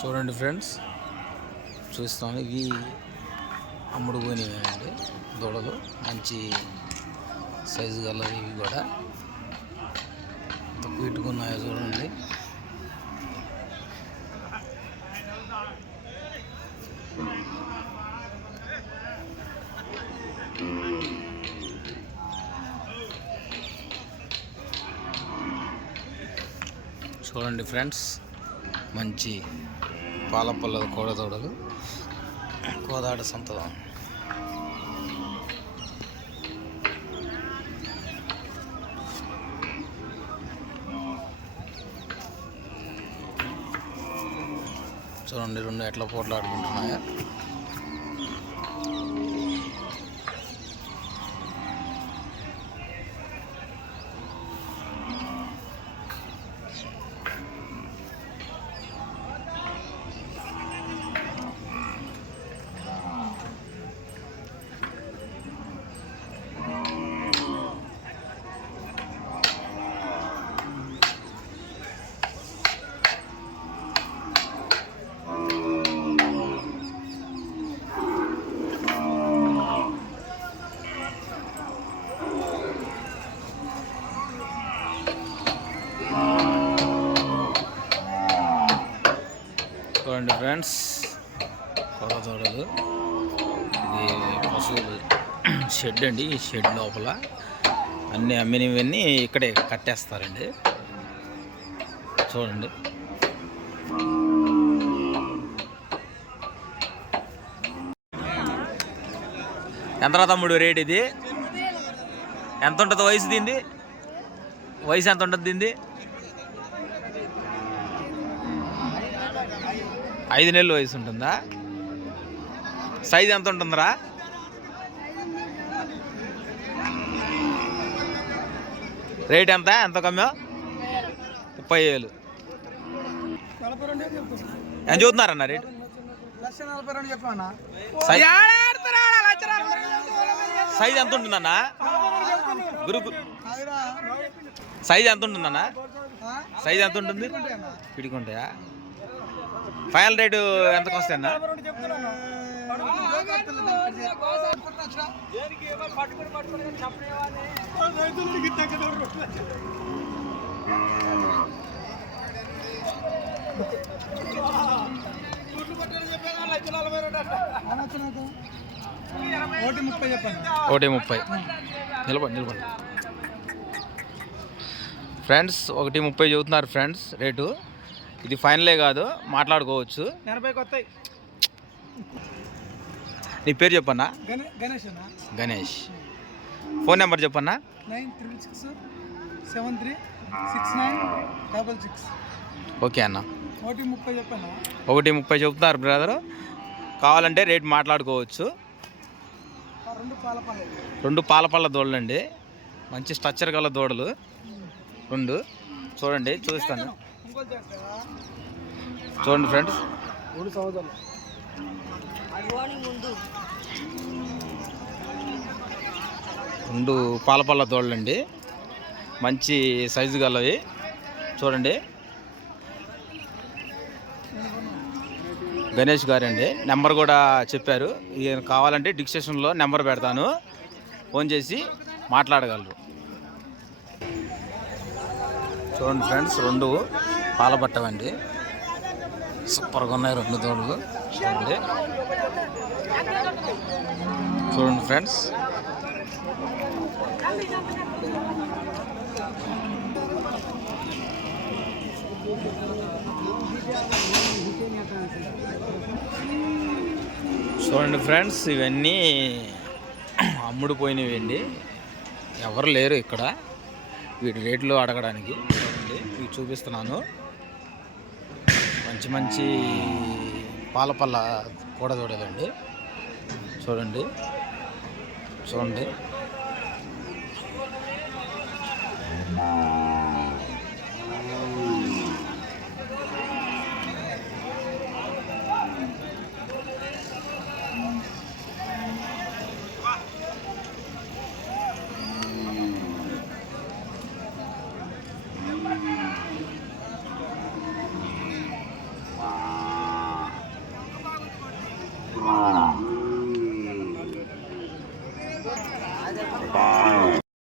చూడండి ఫ్రెండ్స్, చూస్తాను. ఇవి అమ్ముడు పోయినవి దూడలు, మంచి సైజు గలవి. ఇవి కూడా తక్కువ ఇట్టుకున్నాయో చూడండి. చూడండి ఫ్రెండ్స్, మంచి పాల పళ్ళ కోడదూడలు, కోదాడ సంతలం. చూడండి రెండు ఎట్లా పోట్లాడుకుంటున్నాయా. చూడండి ఫ్రెండ్స్, కొరదోడలు. ఇది పశువులు షెడ్ అండి. ఈ షెడ్ లోపల అన్నీ అమ్మినవన్నీ ఇక్కడే కట్టేస్తారండి. చూడండి. ఎంతరా తమ్ముడు రేట్ ఇది? ఎంత ఉంటుంది వయసు దీంది? వయసు ఎంత ఉంటుంది దీంది? 5 నెలల వయసు ఉంటుందా? సైజ్ ఎంత ఉంటుందిరా? రేట్ ఎంత? ఎంత కమ్మా? 30,000. ఎంత చూస్తున్నారన్న రేటు? సైజ్ ఎంత ఉంటుందన్న? సైజ్ ఎంత ఉంటుందన్న? సైజ్ ఎంత ఉంటుంది? పిడికుంటాయా? ఫైనల్ రేటు ఎంతకు వస్తాయి అన్న? ఒకటి 30. నిలబడి ఫ్రెండ్స్, 1:30 చెబుతున్నారు ఫ్రెండ్స్ రేటు. ఇది ఫైనలే కాదు, మాట్లాడుకోవచ్చు. 80కి వస్తాయి. నీ పేరు చెప్పన్నా? గణేష్. ఫోన్ నెంబర్ చెప్పన్నా? 9366736966. ఓకే అన్న. 1:30 చెప్పన్నా? 1:30 చెబుతున్నారు బ్రదరు. కావాలంటే రేట్ మాట్లాడుకోవచ్చు. రెండు పాలపళ్ళ దూడలు అండి. మంచి స్ట్రక్చర్ గల దూడలు రెండు. చూడండి, చూస్తాను. చూడండి ఫ్రెండ్స్, రెండు పాలపళ్ళ దూడలండి, మంచి సైజు గలవి. చూడండి. గణేష్ గారండి. నెంబర్ కూడా చెప్పారు. ఈయన కావాలంటే డిస్క్రిప్షన్లో నెంబర్ పెడతాను, ఫోన్ చేసి మాట్లాడగలరు. చూడండి ఫ్రెండ్స్, రెండు పాలపట్టవండి. సూపర్గా ఉన్నాయి రెండు దూడలు. చూడండి ఫ్రెండ్స్. చూడండి ఫ్రెండ్స్, ఇవన్నీ అమ్ముడుపోయినవి అండి. ఎవరు లేరు ఇక్కడ వీటి రేట్లు అడగడానికి. చూడండి, ఇవి చూపిస్తున్నాను. మంచి మంచి పాలపల్ల కూడా చూడదండి. చూడండి.